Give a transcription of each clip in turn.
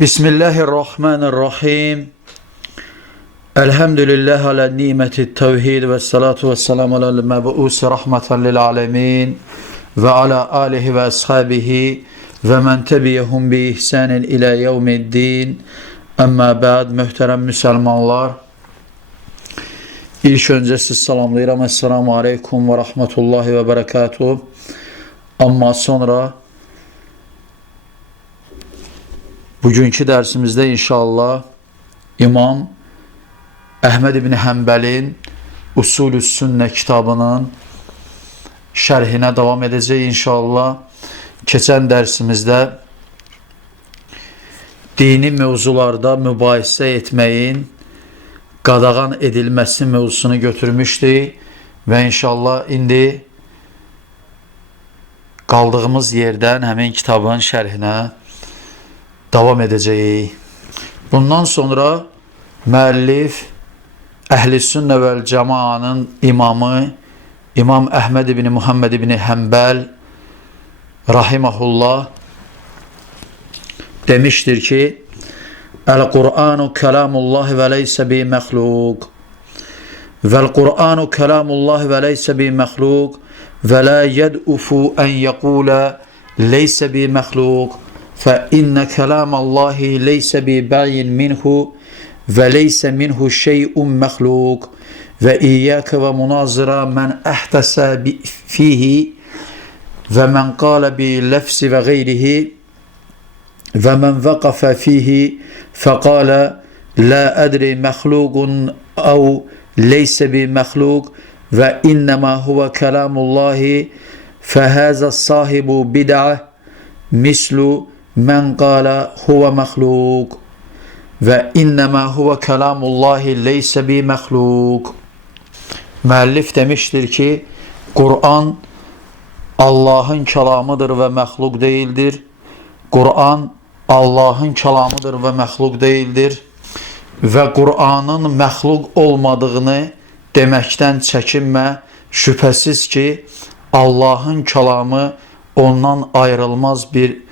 Bismillahirrahmanirrahim. Elhamdülillah ala nimeti tevhid ve salatu ve selamu alel mebu'usi rahmeten lil alemin ve ala alihi ve ashabihi ve men tebiyehum bi ihsanin ila yevmiddin. Amma ba'd, mühterem Müslümanlar. İlk önce siz salamlayıram. Esselamu aleyküm ve rahmetullahi ve berekatuhu. Amma sonra bugünkü dərsimizdə inşallah İmam Əhməd ibn Həmbəlin Usulü Sünnə kitabının şərhinə davam edəcək inşallah. Keçən dərsimizdə dini mövzularda mübahisə etməyin qadağan edilməsi mövzusunu götürmüşdük və inşallah indi qaldığımız yerdən həmin kitabın şərhinə davam edəcəyik. Bundan sonra müəllif Əhl-i Sünnə vəl Cəmaanın imamı İmam Əhməd ibn Muhammed ibn Həmbəl rahiməhullah demişdir ki: El-Qur'anu kəlamullah və leysə bi məxluq Vəl-Qur'anu kəlamullah və leysə bi məxluq və la yəd'ufu ən yəqulə leysə bi məxluq فإن كلام الله ليس ببعي منه وليس منه شيء مخلوق وإياك ومناظرة من أحدث فيه ومن قال بلفظ وغيره ومن وقف فيه فقال لا أدري مخلوق أو ليس بمخلوق وإنما هو كلام الله فهذا الصاحب بدعة مثل men qala huve mahluk ve innema huve kelamullahi leyse bi mahluk. Müəllif demiştir ki, Kur'an Allah'ın kelamıdır ve mahluk değildir. Kur'an Allah'ın kelamıdır ve mahluk değildir. Ve Kur'an'ın mahluk olmadığını deməkdən çəkinmə. Şübhəsiz ki, Allah'ın kelamı ondan ayrılmaz bir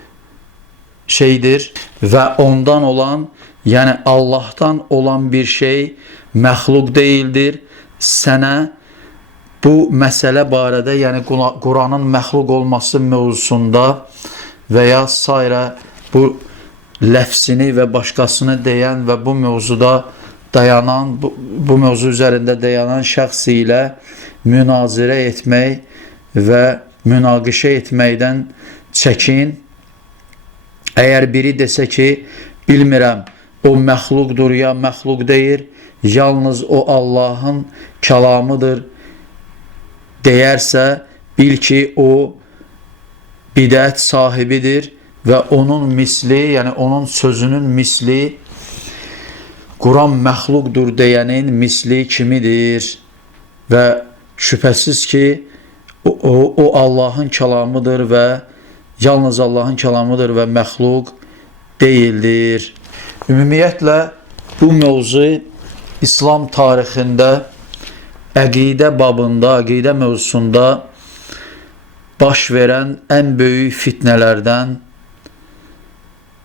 şeydir ve ondan olan, yani Allah'tan olan bir şey məxluq değildir. Sənə bu məsələ barədə, yəni Kur'anın məxluq olması mövzusunda veya sairə bu ləfsini və başqasını deyən və bu mövzuda dayanan, bu mövzu üzərində dayanan şəxs ilə münazirə etmək və münaqişə etməkdən çəkin. Eğer biri desə ki, bilmirəm, o məxluqdur ya məxluq deyir, yalnız o Allah'ın kəlamıdır deyərsə, bil ki, o bidət sahibidir və onun misli, yəni onun sözünün misli, Kur'an məxluqdur deyənin misli kimidir və şübhəsiz ki, o Allah'ın kəlamıdır və yalnız Allah'ın kelamıdır ve məxluq değildir. Ümumiyyətlə, bu mövzu İslam tarixində əqidə babında, əqidə mövzusunda baş verən ən böyük fitnələrdən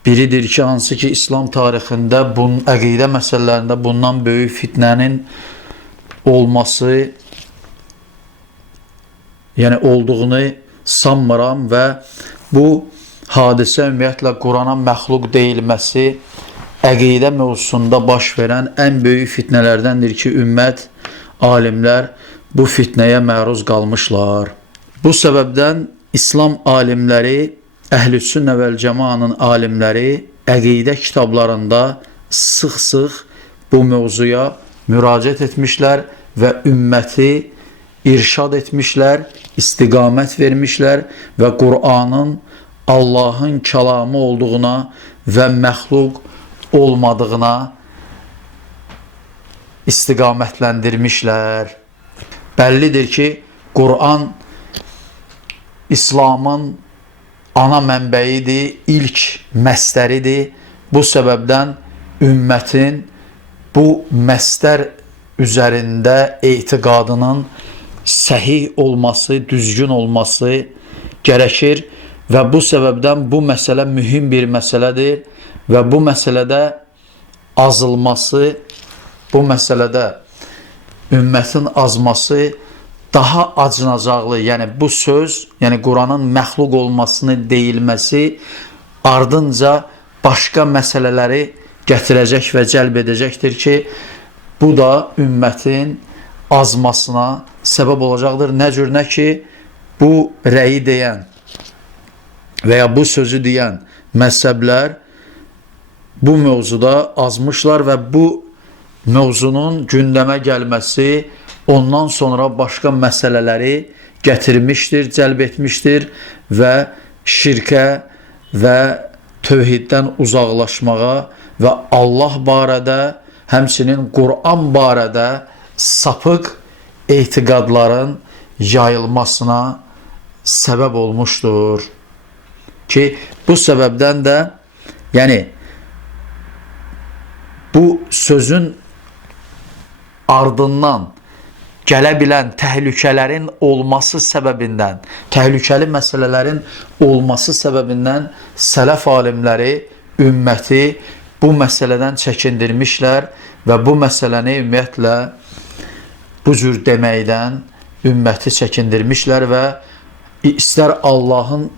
biridir ki, hansı ki, İslam tarixində əqidə məsələlərində bundan böyük fitnənin olması, yəni olduğunu sanmıram və bu hadisə ümumiyyətlə Kur'ana məxluq deyilməsi əqidə mövzusunda baş verən ən böyük fitnələrdəndir ki, ümmət, alimlər bu fitnəyə məruz qalmışlar. Bu səbəbdən İslam alimləri, Əhl-i Sünnə vəl Cəmaanın alimləri əqidə kitablarında sıx-sıx bu mövzuya müraciət etmişlər və ümməti irşad etmişlər, istiqamət vermişlər və Kur'anın Allah'ın kəlamı olduğuna və məxluq olmadığına istiqamətləndirmişlər. Bəllidir ki, Kur'an İslamın ana mənbəyidir, ilk məstəridir. Bu səbəbdən ümmətin bu məstər üzərində etiqadının səhih olması, düzgün olması gərəkir və bu səbəbdən bu məsələ mühüm bir məsələdir və bu məsələdə azılması, bu məsələdə ümmətin azması daha acınacaqlı, yəni bu söz, yəni Quranın məxluq olmasını deyilməsi ardınca başqa məsələləri gətirəcək və cəlb edəcəkdir ki, bu da ümmətin azmasına səbəb olacaqdır. Nə cür nə ki, bu rəyi deyən və ya bu sözü deyən məzhəblər bu mövzuda azmışlar və bu mövzunun gündəmə gəlməsi ondan sonra başqa məsələləri gətirmişdir, cəlb etmişdir və şirkə və tövhiddən uzaqlaşmağa və Allah barədə, həmçinin Quran barədə sapıq etiqadların yayılmasına səbəb olmuşdur. Ki, bu səbəbdən də, yəni, bu sözün ardından gələ bilən təhlükələrin olması səbəbindən, təhlükəli məsələlərin olması səbəbindən sələf alimləri ümməti bu məsələdən çəkindirmişlər və bu məsələni ümumiyyətlə bu cür deməkdən ümməti çəkindirmişlər və istər Allahın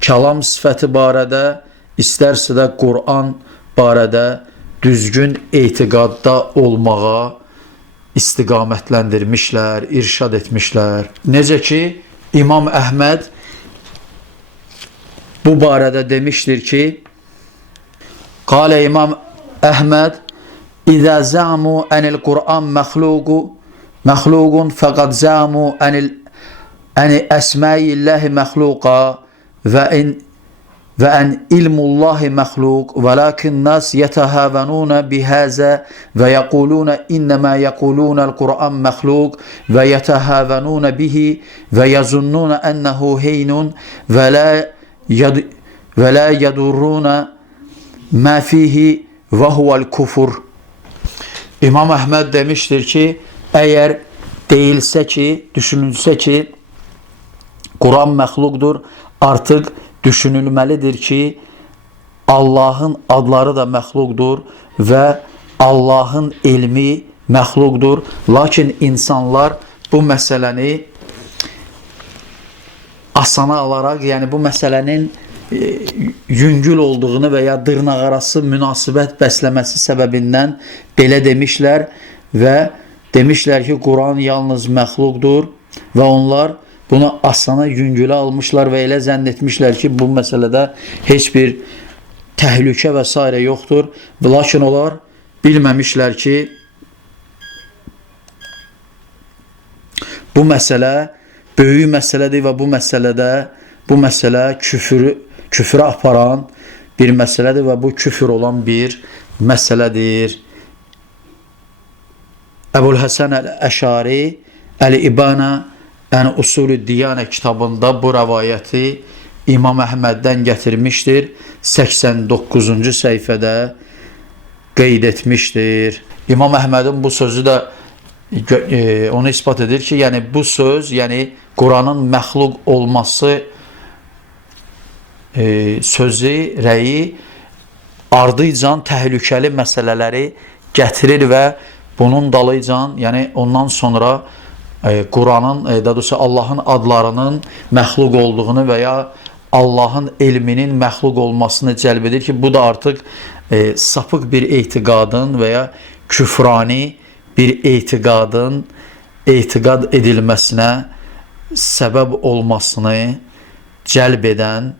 kəlam sifəti barədə, istərsə də Quran barədə düzgün etiqadda olmağa istiqamətləndirmişlər, irşad etmişlər. Necə ki, İmam Əhməd bu barədə demişdir ki, Qalə İmam Əhməd, İzə zəmu ənil Qur'an məxluqun fəqad zəmu əni əsməyilləhi məxluqa və ən ilmullahi məxluq və lakin nas yətəhəvənunə bihəzə və yəqulunə innəmə yəqulunəl Qur'an məxluq və yətəhəvənunə bihi və yəzunnunə ənəhu heynun və lə yədurrunə mə fihi və huvəl kufur. İmam Əhməd demişdir ki, əgər deyilsə ki, düşünülsə ki, Quran məxluqdur, artıq düşünülməlidir ki, Allahın adları da məxluqdur və Allahın elmi məxluqdur. Lakin insanlar bu məsələni asana alaraq, yəni bu məsələnin yüngül olduğunu və ya dırnaqarası münasibət bəsləməsi səbəbindən belə demişlər və demişlər ki, Quran yalnız məxluqdur və onlar bunu asana yüngülə almışlar və elə zənn etmişlər ki, bu məsələdə heç bir təhlükə və s. yoxdur. Lakin onlar bilməmişlər ki, bu məsələ böyük məsələdir və bu məsələ küfrə aparan bir məsələdir və bu küfr olan bir məsələdir. Əbu'l-Həsən Əl-Əşari Əl-İbana yəni Usulü Diyanə kitabında bu rəvayəti İmam Əhməddən gətirmişdir. 89-cu səhifədə qeyd etmişdir. İmam Əhmədin bu sözü də onu ispat edir ki, yəni bu söz, yəni Quranın məxluq olması sözü, rəyi ardıcan təhlükəli məsələləri gətirir və bunun dalıcan, yəni ondan sonra Quranın, daha doğrusu Allahın adlarının məxluq olduğunu və ya Allahın elminin məxluq olmasını cəlb edir ki, bu da artıq sapıq bir etiqadın və ya küfrani bir etiqad edilməsinə səbəb olmasını cəlb edən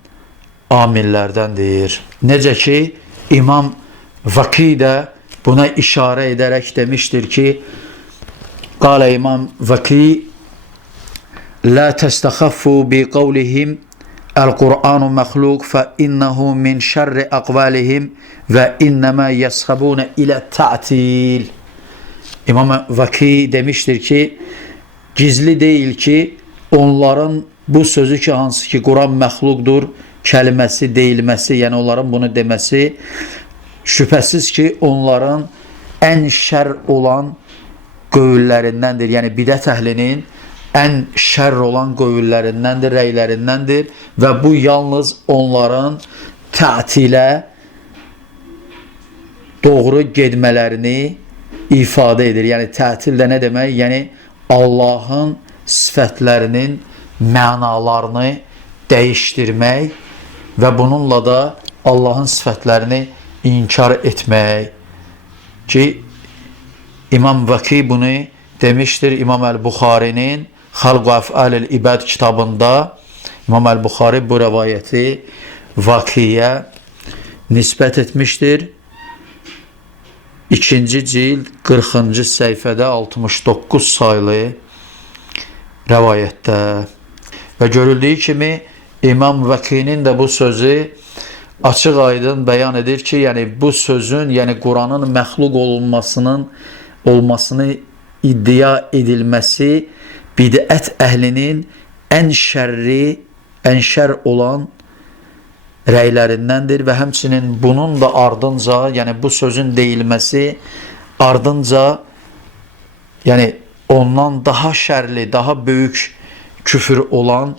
amillərdəndir. Necə ki, İmam Vaki də buna işarə edərək demişdir ki, Qalə İmam Vaki, Lə təstəxəffu bi qavlihim Əl-Qur'anu məxluq fə innəhu min şərri əqvalihim və innəmə yəsxəbunə ilə ta'til. İmam Vaki demişdir ki, gizli deyil ki, onların bu sözü ki, hansı ki, Quran məxluqdur, kəlməsi, deyilməsi, yəni onların bunu deməsi, şübhəsiz ki, onların ən şər olan qövüllərindəndir. Yəni, bidət əhlinin ən şər olan qövüllərindəndir, rəylərindəndir və bu yalnız onların tətilə doğru getmələrini ifadə edir. Yəni tətil də nə demək? Yəni Allahın sifətlərinin mənalarını dəyişdirmək və bununla da Allahın sifətlərini inkar etmək ki, İmam Vaki bunu demişdir. İmam Əl-Buxarinin Xalq və Əf'al-ül İbad kitabında İmam Əl-Buxari bu rəvayəti Vakiyə nisbət etmişdir. 2-ci cild 40-cı səhifədə 69 saylı rəvayətdə və görüldüyü kimi İmam Vəkinin də bu sözü açıq aydın bəyan edir ki, yəni bu sözün, yəni Quranın məxluq olmasını iddia edilməsi bidət əhlinin ən şər olan rəylərindəndir və həmçinin bunun da ardınca, yəni bu sözün deyilməsi ardınca, yəni ondan daha şərli, daha böyük küfür olan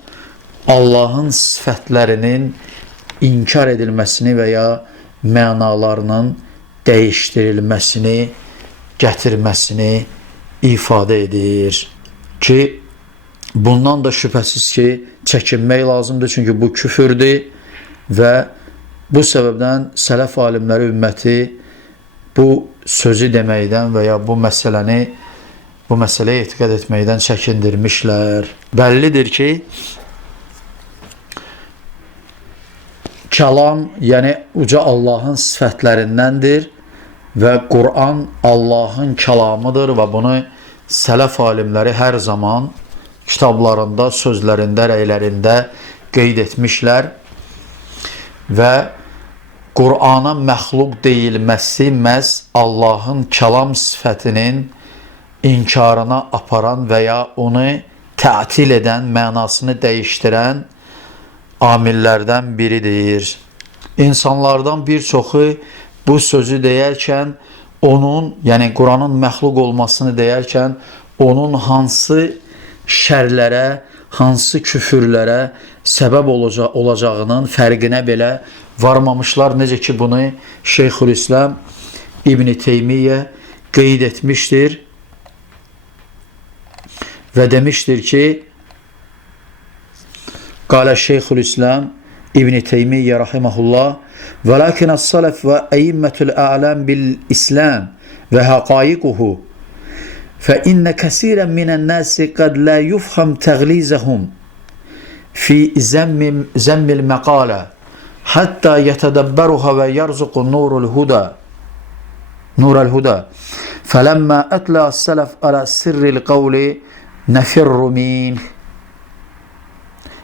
Allahın sifətlərinin inkar edilməsini və ya mənalarının dəyişdirilməsini, gətirməsini ifadə edir ki, bundan da şübhəsiz ki, çəkinmək lazımdır, çünki bu küfürdür və bu səbəbdən sələf alimləri ümməti bu sözü deməkdən və ya bu məsələyə etiqad etməkdən çəkindirmişlər. Bəllidir ki, kəlam, yəni uca Allahın sifətlərindəndir və Quran Allahın kəlamıdır və bunu sələf alimləri hər zaman kitablarında, sözlərində, rəylərində qeyd etmişlər və Qurana məxluq deyilməsi məhz Allahın kəlam sifətinin inkarına aparan və ya onu tətil edən, mənasını dəyişdirən amillərdən biridir. İnsanlardan bir çoxu bu sözü deyərkən onun, yəni Quranın məxluq olmasını deyərkən onun hansı şərlərə, hansı küfürlərə səbəb olacağının fərqinə belə varmamışlar. Necə ki, bunu Şeyxülislam İbn Teymiyyə qeyd etmişdir və demişdir ki, qalə Şeyxülislam İbn Teymiyyə rahiməhullah və lakin as-salaf və əimmətül a'lam bil-İslam və haqaiquhu فإن كثيرا من الناس قد لا يفهم تغليظهم في ذم المقالة حتى يتدبرها ويرزق نور الهدى فلما أطلع السلف على سر القول نفر منه.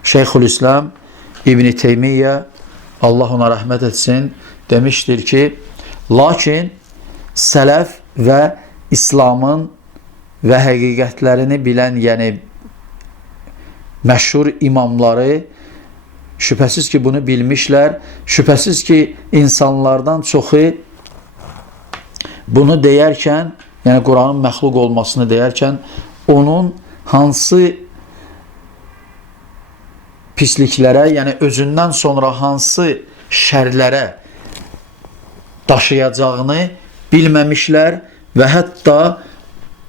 Şeyxülislam İbn Teymiyyə, Allah ona rəhmət etsin, demişdir ki, lakin sələf və İslamın və həqiqətlərini bilən, yəni məşhur imamları şübhəsiz ki, bunu bilmişlər. Şübhəsiz ki, insanlardan çoxu bunu deyərkən, yəni Quranın məxluq olmasını deyərkən, onun hansı pisliklərə, yəni özündən sonra hansı şərlərə daşıyacağını bilməmişlər və hətta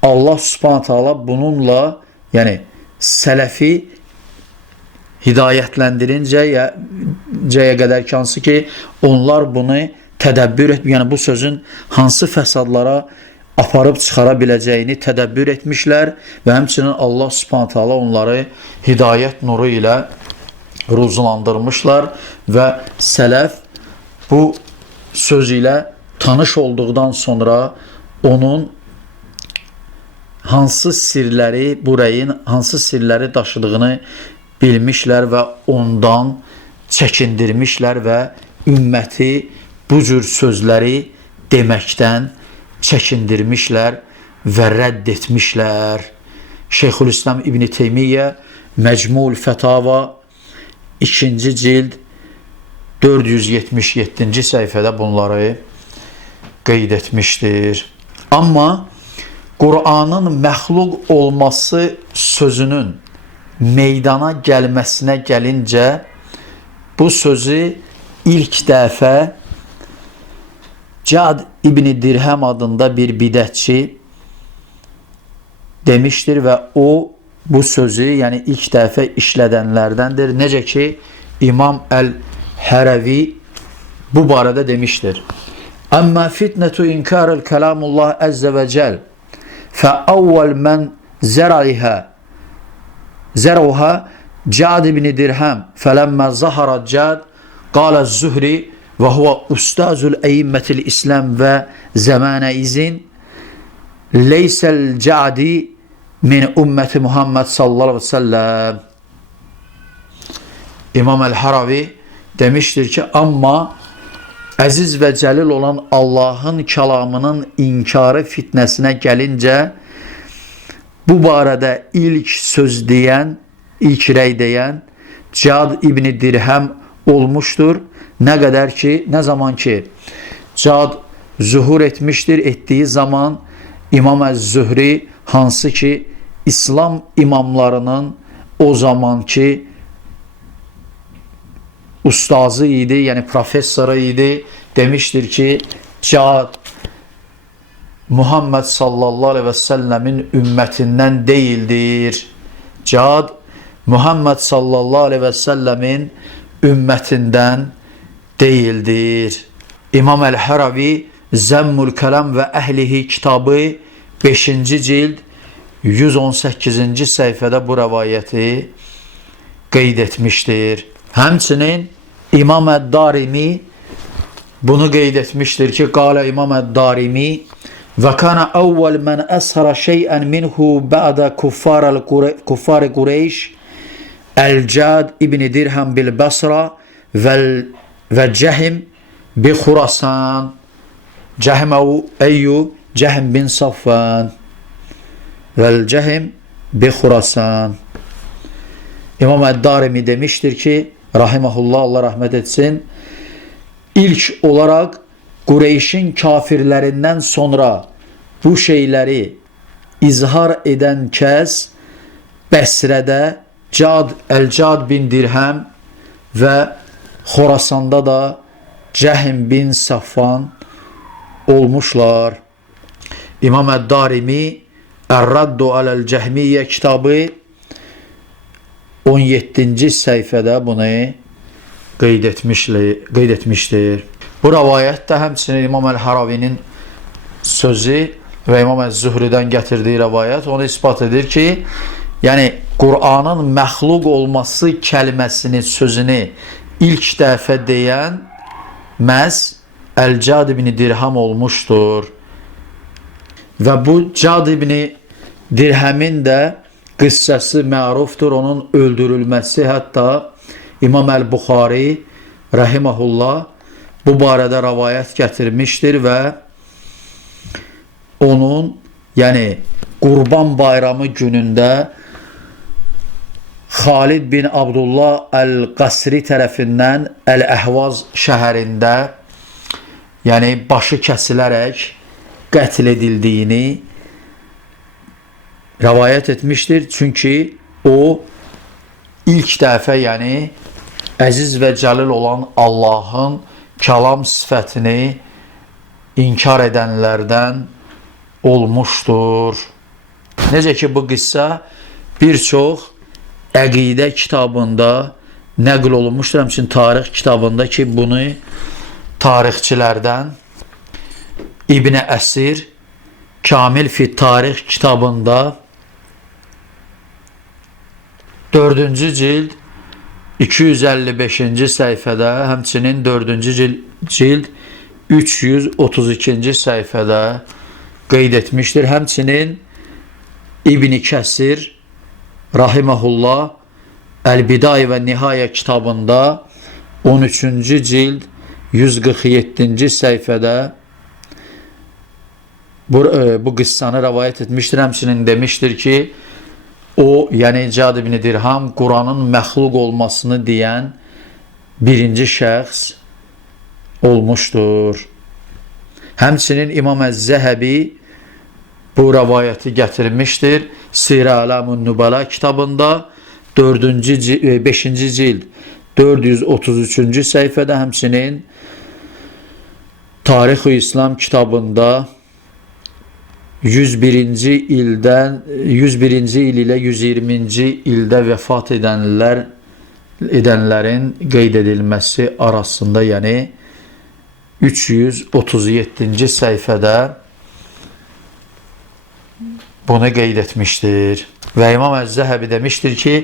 Allah Subhanahu taala bununla, yəni sələfi hidayətləndirincəyə qədər ki, hansı ki, onlar bunu tədəbbür etmir, yəni bu sözün hansı fəsadlara aparıb çıxara biləcəyini tədəbbür etmişlər və həmçinin Allah Subhanahu taala onları hidayət nuru ilə ruzulandırmışlar və sələf bu söz ilə tanış olduqdan sonra onun hansı sirləri, bu rəyin hansı sirləri daşıdığını bilmişlər və ondan çəkindirmişlər və ümməti bu cür sözləri deməkdən çəkindirmişlər və rədd etmişlər. Şeyxülislam İbn Teymiyyə Məcmul Fətava 2-ci cild 477-ci səhifədə bunları qeyd etmişdir. Amma Qur'anın məxluq olması sözünün meydana gəlməsinə gəlincə, bu sözü ilk dəfə Cad İbni Dirhem adında bir bidətçi demiştir ve o bu sözü yani ilk dəfə işlədənlərdəndir. Necə ki İmam El-Hərəvi bu barədə demiştir. Amma fitnetu inkaril kelamullah azze ve cel fe evvel men zer'uha Cad ibn Dirhem felemma zahara Cad qala Zuhri ve huve ustazul eyyimmetil İslam ve zamane izin leysel Cadi min ümmeti Muhammed sallallahu aleyhi ve sellem. İmam El-Haravi demiştir ki amma əziz ve celil olan Allah'ın kelamının inkarı fitnesine gelince bu barədə ilk söz deyən, ilk rəy deyən Cad İbni Dirhem olmuştur. Ne kadar ki, ne zaman ki Cad zuhur etmiştir, ettiği zaman İmam Ez-Zühri hansı ki İslam imamlarının o zamanki ustazı idi, yani professoru idi, demiştir ki Cad Muhammed sallallahu aleyhi ve sellemin ümmetinden değildir. Cad Muhammed sallallahu aleyhi ve sellemin ümmetinden değildir. İmam El-Haravi Zemmül Kelam ve Ehlihi kitabı 5. cild 118. sayfada bu rivayeti qeyd etmiştir. Həmçinin İmam Ed-Darimi bunu qeyd etmiştir ki, qala İmam Ed-Darimi ve kana evvel men ashara şey'en minhu ba'da kuffar Kureyş El-Cad İbni Dirhem bil Basra ve Cehim bi Khurasan. Cehim eyyu Cehim bin Safvan vel Cehim bi Khurasan. İmam Ed-Darimi demiştir ki rahimahullah, Allah rahmet etsin, ilk olarak Kureyş'in kafirlerinden sonra bu şeyleri izhar eden kəs Bəsrədə El-Cad bin Dirhem ve Xorasanda da Cehim bin Safvan olmuşlar. İmam Ed-Darimi Er-Raddu alel-Cehmiyye kitabı 17. sayfada bunu qeyd etmiştir. Bu rivayət də həmçinin İmam El-Haravinin sözü ve İmam Ez-Zühridən gətirdiyi rivayət onu ispat edir ki, yani Kur'an'ın məxluq olması kəlməsini, sözünü ilk dəfə deyən məhz El-Cad ibn Dirhem olmuştur. Ve bu Cad ibn Dirhemin de qıssası mərufdur, onun öldürülməsi. Hatta İmam El-Buxari rahimahullah bu barədə rivayət gətirmişdir ve onun yani Qurban Bayramı günündə Xalid bin Abdullah El-Qasri tərəfindən El-Əhvaz şəhərində yani başı kəsilərək qətl edildiyini rivayet etmiştir. Çünkü o ilk dəfə yani əziz ve cəlil olan Allah'ın kəlam sifətini inkar edenlerden olmuştur. Necə ki bu qissa bir çox əqidə kitabında nəql olunmuşdur. Həmçinin tarix kitabında ki bunu tarixçilərdən İbn Əsir Kamil fi Tarix kitabında 4. cild 255. sayfada, həmçinin 4. cild 332. sayfada qeyd etmiştir. Həmçinin İbn Kəsir rahimahullah El-Bidayə və Nihayə kitabında 13. cild 147. sayfada bu qıssanı rivayet etmiştir. Həmçinin demiştir ki o yani Cad ibn Dirhem Kur'an'ın məxluq olmasını deyən birinci şəxs olmuştur. Həmçinin İmam Ez-Zəhəbi bu rivayeti gətirmiştir. Sirə Alamun Nubala kitabında 5. cild 433. sayfada, həmçinin Tarix-i İslam kitabında 101-ci il ilə 120-ci ildə vəfat edənlərin qeyd edilməsi arasında, yəni 337-ci səhifədə bunu qeyd etmişdir. Və İmam Əz-Zəhəbi demişdir ki,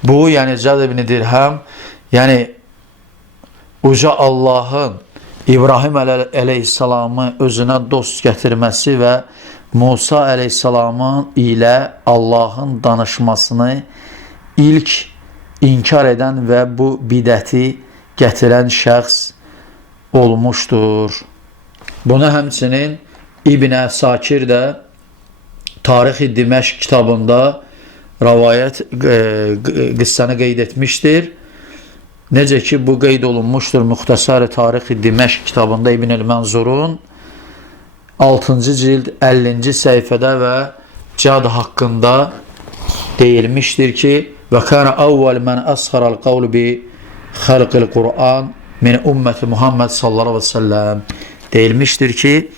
bu, yəni Cad ibn Dirhəm, yəni uca Allahın İbrahim əleyhissalamı özünə dost gətirməsi və Musa əleyhissalamın ilə Allahın danışmasını ilk inkar edən və bu bidəti gətirən şəxs olmuşdur. Bunu həmçinin İbn Əsakir də Tarix-i Diməşq kitabında rəvayət qıssəni qeyd etmişdir. Necə ki, bu qeyd olunmuşdur Muxtasar-ı Tarix-i Diməşq kitabında İbn el-Mənzurun 6-cı cild 50-ci səhifədə və Cad haqqında deyilmişdir ki, və kana awwal man asghara al-qawl bi xalqil Qur'an min ümmeti Muhammed sallallahu aleyhi ve sellem deyilmişdir ki,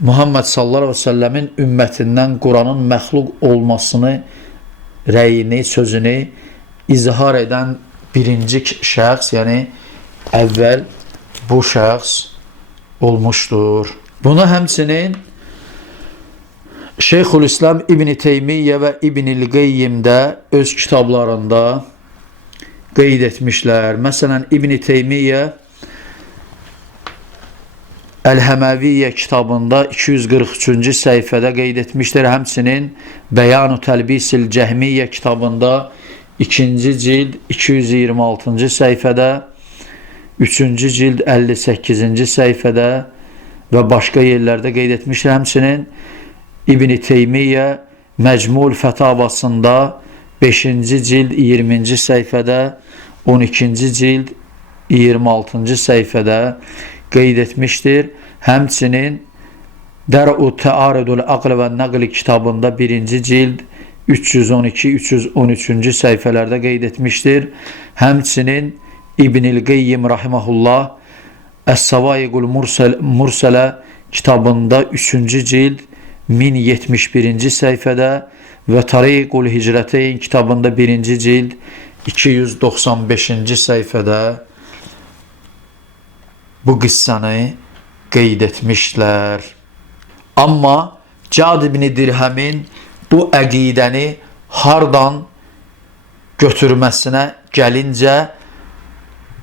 Muhammed sallallahu aleyhi ve sellemin ümmətindən Quranın məxluq olmasını, rəyini, sözünü izhar edən birinci şəxs, yəni əvvəl bu şəxs olmuşdur. Bunu həmçinin Şeyxülislam İbn Teymiyyə və İbn-i Qeyyim də öz kitablarında qeyd etmişlər. Məsələn, İbn Teymiyyə Əl-Həməviyyə kitabında 243-cü səhifədə qeyd etmişdir. Həmçinin Bəyan-ı Təlbisil Cəhmiyyə kitabında 2-ci cild 226-cı səhifədə, 3-cü cild 58-ci səhifədə və başqa yerlərdə qeyd etmişdir. Həmçinin İbn-i Teymiyyə Məcmul Fətavasında 5-ci cild 20-ci səhifədə, 12-ci cild 26-cı səhifədə qeyd etmişdir. Həmçinin Dər'u Təaridul Aql və Nəql kitabında 1-ci cild 312-313-cü səhifələrdə qeyd etmişdir. Həmçinin İbn-i Qeyyim rahimehullah Əs-Savaiqul Mursələ kitabında 3-cü cild 1071-ci səhifədə və Tariqul Hicrəteyn kitabında 1-ci cild 295-ci səhifədə bu qıssanı qeyd etmişlər. Amma Cad ibn Dirhəmin bu əqidəni hardan götürməsinə gəlincə,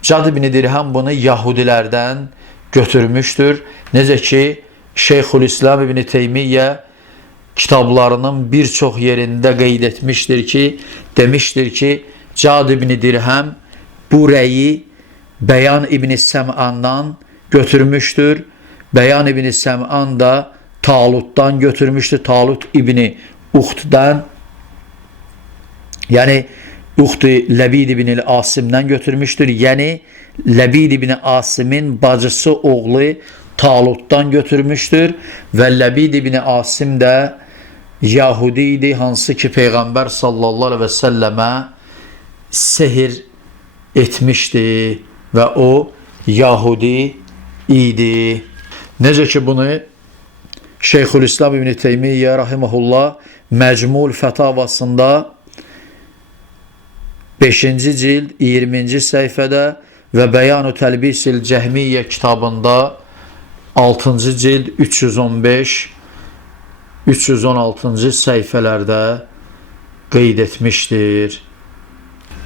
Cad ibn Dirhəm bunu Yahudilərdən götürmüşdür. Necə ki, Şeyxülislam İbn Teymiyyə kitablarının bir çox yerində qeyd etmişdir ki, demişdir ki, Cad ibn Dirhəm bu rəyi Bəyan İbn Səm'andan götürmüşdür. Bəyan İbn Səm'an da Talutdan götürmüşdür. Talut İbn Uxtdan, yəni Uxtu Ləbid ibn Asimdən götürmüşdür. Yəni Ləbid ibn Asimin bacısı oğlu Talutdan götürmüşdür və Ləbid ibn Asim də Yahudi idi, hansı ki Peyğəmbər sallallahu aleyhi və səlləmə sehir etmişdi və o Yahudi idi. Necə ki bunu Şeyxülislam İbn Teymiyyə rahimehullah Məcmul Fətavasında 5-ci cild 20-ci səhifədə və Bəyan-ı Təlbisil Cəhmiyyə kitabında 6-cı cild 315-316-cı səhifələrdə qeyd etmişdir.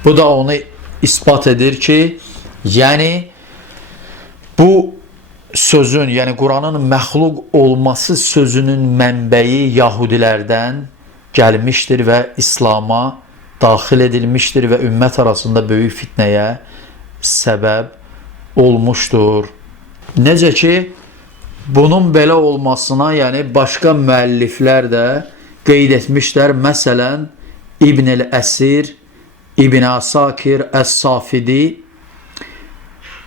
Bu da onu ispat edir ki, yəni bu sözün, yəni Quranın məxluq olması sözünün mənbəyi Yahudilərdən gəlmişdir və İslama daxil edilmişdir və ümmət arasında böyük fitnəyə səbəb olmuşdur. Necə ki, bunun belə olmasına, yəni başqa müəlliflər də qeyd etmişlər. Məsələn, İbn el-Əsir, İbn Asakir, Əs-Safidi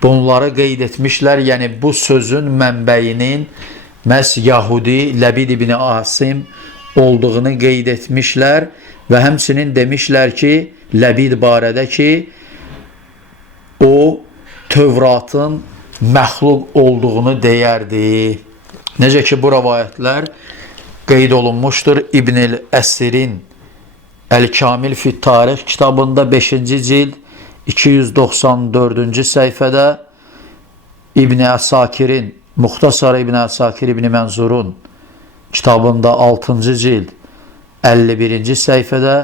bunları qeyd etmişlər. Yəni bu sözün mənbəyinin məhz Yahudi Ləbid ibn Asim olduğunu qeyd etmişlər və həmçinin demişlər ki, Ləbid barədə ki, o Tövratın məxluq olduğunu deyərdi. Necə ki, bu rəvayətlər qeyd olunmuşdur İbn-i Əsirin Əl-Kamil fi Tarix kitabında 5-ci cild 294-cü səhifədə, İbn-i Əsakirin Muxtasar İbn-i Əsakir İbn-i Mənzurun kitabında 6-cı cild 51-ci səhifədə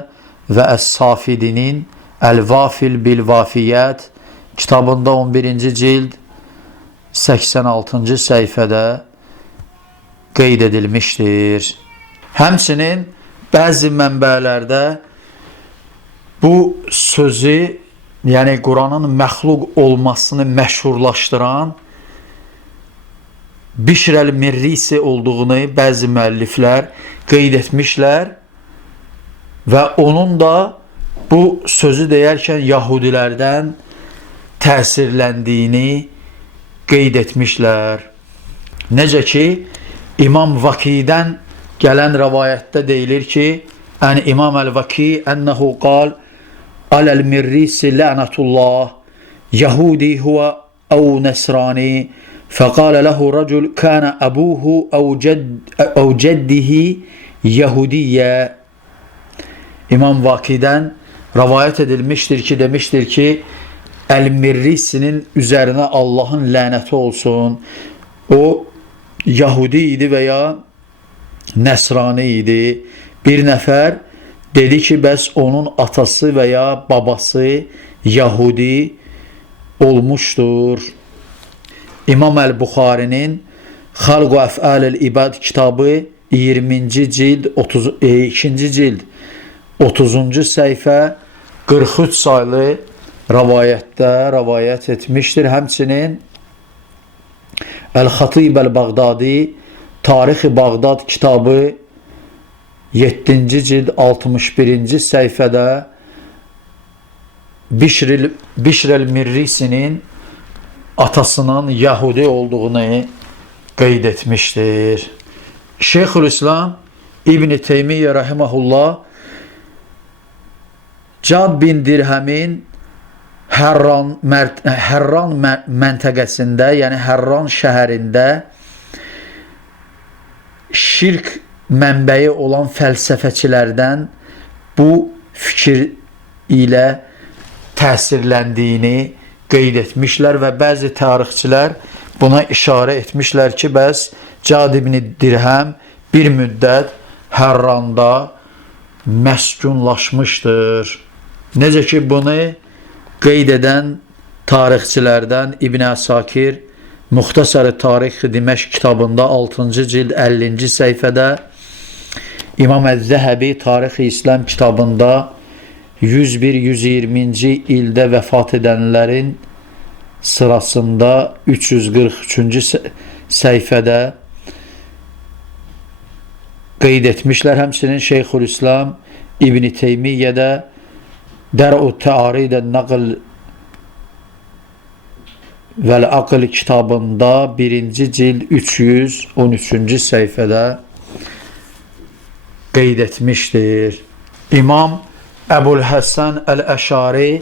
və Əs-Safidinin Əl-Vafil bil-Vafiyyət kitabında 11-ci cild 86-cı səhifədə qeyd edilmişdir. Həmçinin bəzi mənbələrdə bu sözü, yəni Quranın məxluq olmasını məşhurlaşdıran Bişr əl-Mirrisi olduğunu bəzi müəlliflər qeyd etmişlər və onun da bu sözü deyərkən Yahudilərdən təsirləndiyini qeyd etmişlər. Necə ki, İmam Vakidən gələn rəvayətdə deyilir ki, ən İmam Əl-Vaki ənəhu qal aləl-mirrisi lənətullah Yahudi huvə əv nəsrani فقال له رجل كان أبوه أو جده Yahudiyə. İmam Vakidən rəvayət edilmişdir ki, demişdir ki, Əl-Mirrisinin üzərinə Allahın lənəti olsun. O, Yahudi idi və ya Nəsrani idi. Bir nəfər dedi ki, bəs onun atası və ya babası Yahudi olmuşdur. İmam Əl-Buxarinin Xalq və Əf'al-el-İbad kitabı 20-ci cild 2-ci cild 30-cu səhifə 43 saylı rəvayətdə rəvayət etmişdir. Həmçinin Əl-Xatib Əl-Bağdadi Tarix-i Bağdad kitabı 7-ci cild 61-ci səhifədə Bişr el-Mirrisinin atasının Yahudi olduğunu qeyd etmişdir. Şeyxülislam İbn-i Teymiyyə rəhiməhullah Cad bin Dirhəmin Hərran məntəqəsində, yəni Hərran şəhərində şirk mənbəyi olan fəlsəfəçilərdən bu fikir ilə təsirləndiyini qeyd etmişlər və bəzi tarixçilər buna işarə etmişlər ki, bəs Cad ibn Dirhəm bir müddət Hərranda məskunlaşmışdır. Necə ki, bunu qeyd edən tarixçilərdən İbn Əsakir Muxtasar Tarix Diməşq kitabında 6-cı cild 50-ci səhifədə, İmam Əz-Zəhəbi Tarix-i İslam kitabında 101-120-ci ildə vəfat edənlərin sırasında 343-cü səhifədə qeyd etmişlər. Həmçinin Şeyxülislam İbn-i Teymiyyədə Dər-u Təaridən Naql vəl-Aql kitabında 1-ci cild 313-cü səhifədə qeyd etmişdir. İmam Əbul-Həsən Əl-Əşari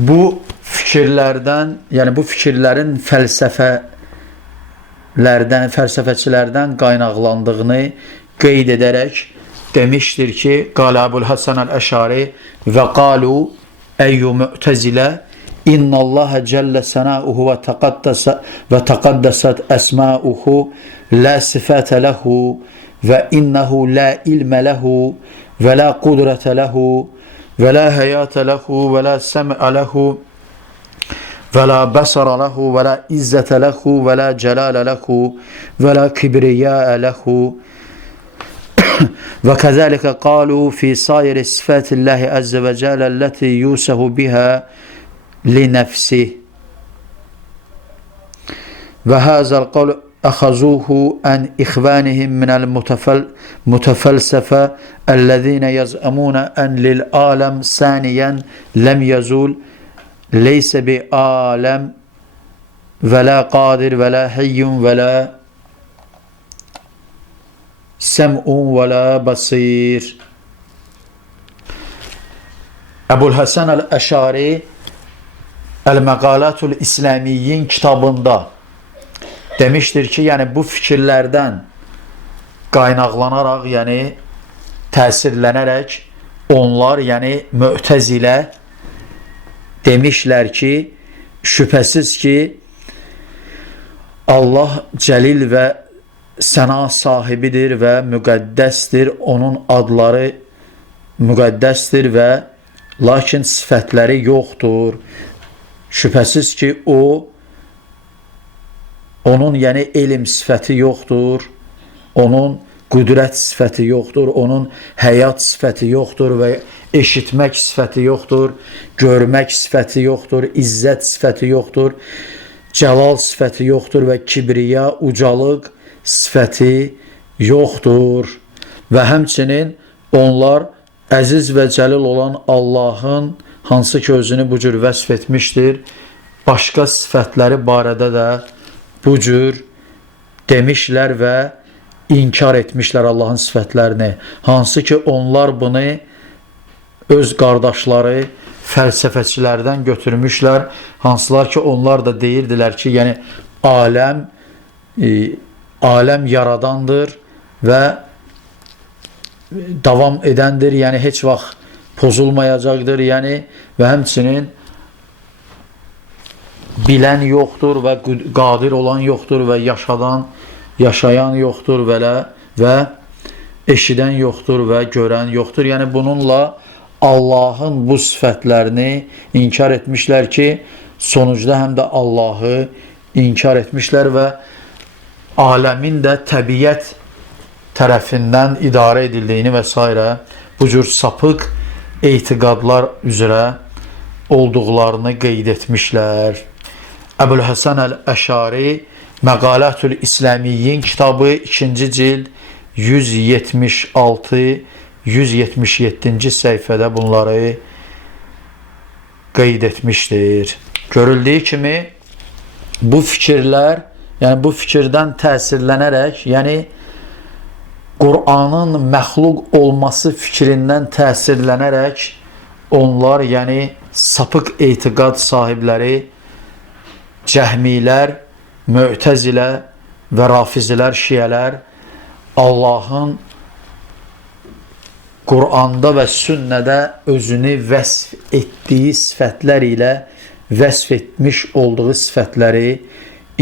bu fikirlərdən, yəni bu fikirlərin fəlsəfəçilərdən qaynaqlandığını qeyd edərək demişdir ki, Qala Əbul-Həsən Əl-Əşari və qalu əyyü mü'təzilə İnnəlləhə cəllə sənəuhu və təqaddəsət əsməuhu lə sifətə ləhu və innəhu lə ilmə ləhu və lə qudrətə ləhu və lə həyatə ləhu və lə səm'ə ləhu və lə bəsərə ləhu və lə izzətə ləhu və lə cəlalə ləhu və lə kibriyəə ləhu və kəzəlikə qalu fi sair sifatilləhi əzzə və cələ əlləti yusəhu bihə li nəfsi və həzəl qavl أخذوه عن إخوانهم من المتفلسفة الذين يزعمون أن للعالم ثانيا لم يزول ليس بعالم ولا قادر ولا حي ولا سمع ولا بصير. Əbul-Həsən Əl-Əşari Əl-Məqalatul İslamiyyin kitabında demişdir ki, yəni bu fikirlərdən qaynaqlanaraq, yəni təsirlənərək onlar, yəni Mü'təzilə demişlər ki, şübhəsiz ki, Allah cəlil və səna sahibidir və müqəddəsdir, onun adları müqəddəsdir və lakin sifətləri yoxdur. Şübhəsiz ki, onun yəni elm sifəti yoxdur, onun qüdrət sifəti yoxdur, onun həyat sifəti yoxdur və eşitmək sifəti yoxdur, görmək sifəti yoxdur, izzət sifəti yoxdur, cəlal sifəti yoxdur və kibriya, ucalıq sifəti yoxdur. Və həmçinin onlar əziz və cəlil olan Allahın hansı ki özünü bu cür vəsf etmişdir, başqa sifətləri barədə də bu cür demişlər və inkar etmişlər Allahın sifətlərini. Hansı ki onlar bunu öz qardaşları fəlsəfəçilərdən götürmüşlər, hansılar ki onlar da deyirdilər ki, yəni aləm yaradandır və davam edəndir, yəni heç vaxt pozulmayacaqdır, yəni və həmçinin bilən yoxdur və qadir olan yoxdur və yaşayan yoxdur və eşidən yoxdur və görən yoxdur. Yəni bununla Allahın bu sifətlərini inkar etmişlər ki, sonucda həm də Allahı inkar etmişlər və aləmin də təbiət tərəfindən idarə edildiyini və s. bu cür sapıq etiqadlar üzrə olduqlarını qeyd etmişlər. Əbülhəsən Əl-Əşari Məqalətül İslamiyyin kitabı 2-ci cild 176-177-ci səhifədə bunları qeyd etmişdir. Görüldüyü kimi bu fikirlər, yəni bu fikirdən təsirlənərək, yəni Qur'anın məxluq olması fikrindən təsirlənərək onlar, yəni sapıq etiqad sahibləri, cəhmilər, Mü'təzilə və rafizilər, şiyələr Allahın Qur'anda və sünnədə özünü vəsf etdiyi sifətlər ilə vəsf etmiş olduğu sifətləri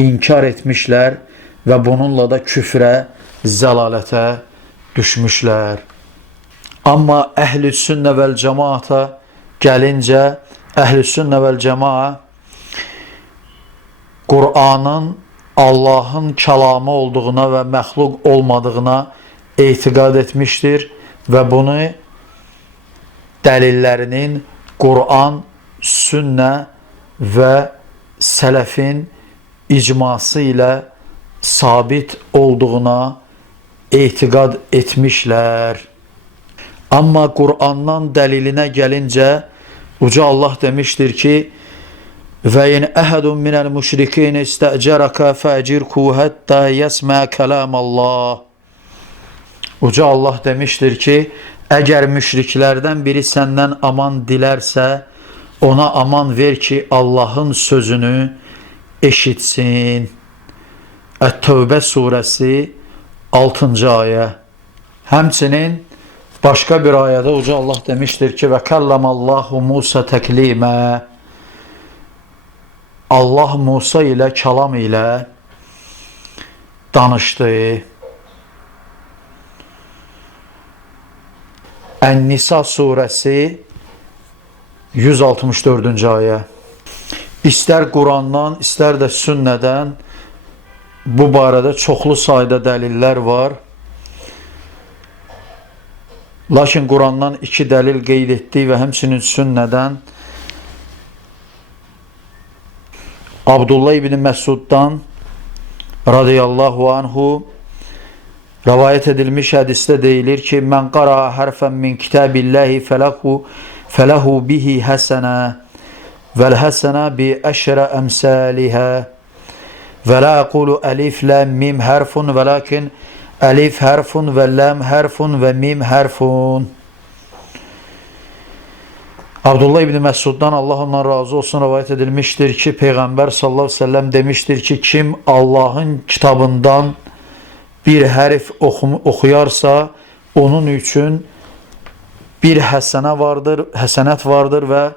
inkar etmişlər və bununla da küfrə, zəlalətə düşmüşlər. Amma əhl-i sünnə vəl cəmaata gəlincə, əhl-i sünnə vəl cəmaa Qur'anın Allahın kəlamı olduğuna və məxluq olmadığına etiqad etmişdir və bunu dəlillərinin Qur'an, sünnə və sələfin icması ilə sabit olduğuna etiqad etmişlər. Amma Qur'andan dəlilinə gəlincə, Uca Allah demişdir ki, və in əhədun minəl müşrikin istəcərəkə fəcirku həttə yəsmə kələməllah. Uca Allah demişdir ki, əgər müşriklərdən biri səndən aman dilərsə, ona aman ver ki, Allahın sözünü eşitsin. Ət-Tövbə surəsi 6-cı ayə. Həmçinin başqa bir ayədə Uca Allah demişdir ki, və kəlləməllahu Musa təklimə. Allah Musa ilə kəlam ilə danışdı. Ən-Nisa surəsi 164-cü ayə. İstər Qurandan, istər də sünnədən bu barədə çoxlu sayda dəlillər var. Lakin Qurandan 2 dəlil qeyd etdi və həmçinin sünnədən Abdullah ibn Məsuddan radiyallahu anhu rəvayət edilmiş hədisdə deyilir ki, mən qara hərfən min kitabillahi fələhu bihi həsənə vəl həsənə bi əşrə əmsəlihə və la əqulu əlif ləm mim hərfun və lakin əlif hərfun və ləm hərfun və mim hərfun. Abdullah İbni Məsuddan Allah ondan razı olsun rivayet edilmiştir ki Peygamber sallallahu aleyhi ve sellem demiştir ki kim Allah'ın kitabından bir hərf oxuyarsa onun üçün bir həsənət vardır və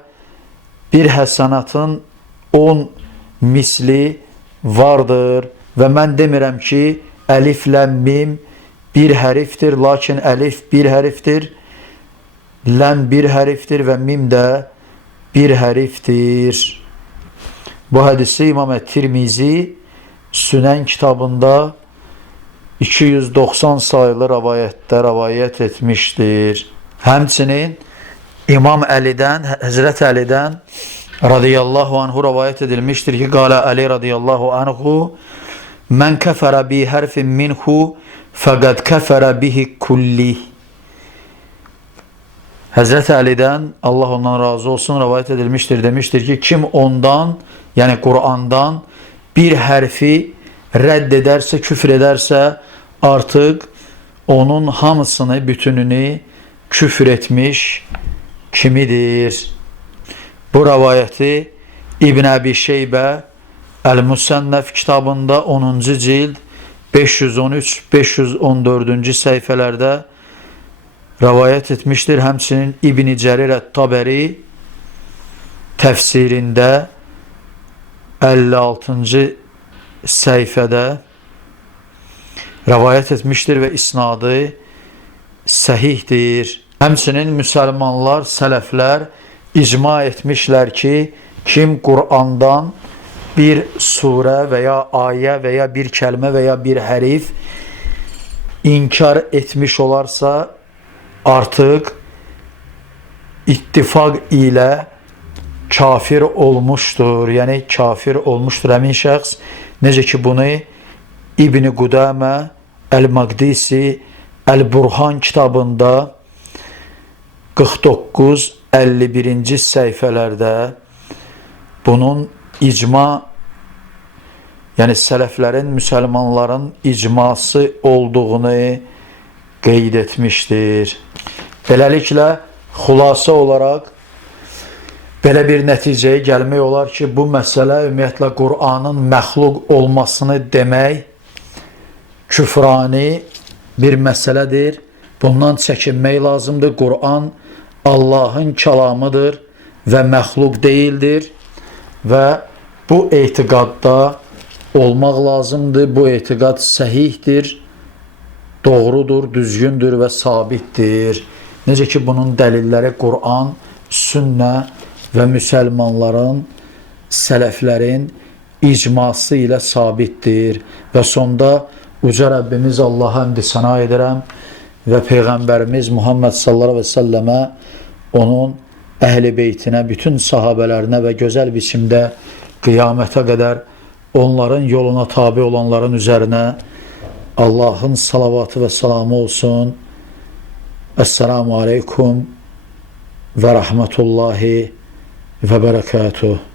bir həsənatın 10 misli vardır və mən demirəm ki əliflə mim bir hərfdir, lakin əlif bir hərfdir, ləm bir hərfdir və mim də bir hərfdir. Bu hədisi İmam Tirmizi Sünən kitabında 290 sayılı rivayətdə rivayət etmişdir. Həmçinin İmam Əlidən, Həzrət Əlidən radiyallahu anhu rivayət edilmişdir ki, qala Ali radiyallahu anhu mən kəfərə bi hərfin minhu fəqəd kəfərə bihi kulli. Həzrət Əlidən Allah ondan razı olsun rivayət edilmişdir, demişdir ki kim ondan, yəni Qur'andan bir hərfi rədd edərsə, küfr edərsə artıq onun hamısını, bütününü küfr etmiş kimidir. Bu rivayəti İbn Əbi Şeybə Əl-Musannəf kitabında 10-cu cild 513-514-cü səhifələrdə rivayət etmişdir. Həmçinin İbn Cərir Ət-Taberi təfsirində 56-cı səhifədə rivayət etmişdir və isnadı səhihdir. Həmçinin müsəlmanlar, sələflər icma etmişlər ki, kim Qur'andan bir surə və ya ayə və ya bir kəlmə və ya bir hərif inkar etmiş olarsa artıq ittifaq ilə kafir olmuşdur. Yəni kafir olmuşdur həmin şəxs. Necə ki bunu İbn Qudamə Əl-Maqdisi Əl-Burhan kitabında 49-51-ci səhifələrdə bunun icma, yəni sələflərin, müsəlmanların icması olduğunu qeyd etmişdir. Beləliklə, xülasə olaraq belə bir nəticəyə gəlmək olar ki, bu məsələ ümumiyyətlə Qur'anın məxluq olmasını demək küfrani bir məsələdir. Bundan çəkinmək lazımdır. Qur'an Allahın kəlamıdır və məxluq deyildir və bu etiqadda olmaq lazımdır. Bu etiqad səhihdir, doğrudur, düzgündür və sabitdir. Necə ki bunun dəlilləri Qur'an, sünnə və müsəlmanların, sələflərin icması ilə sabitdir. Və sonda uca Rəbbimiz Allaha həmd səna edirəm və Peyğəmbərimiz Muhammed sallallahu aleyhi ve səlləmə, onun əhl-i beytinə, bütün sahabələrinə və gözəl biçimdə qiyamətə qədər onların yoluna tabi olanların üzərinə Allahın salavatı və salamı olsun. Esselamu aleykum və rahmetullahi və bərəkatuhu.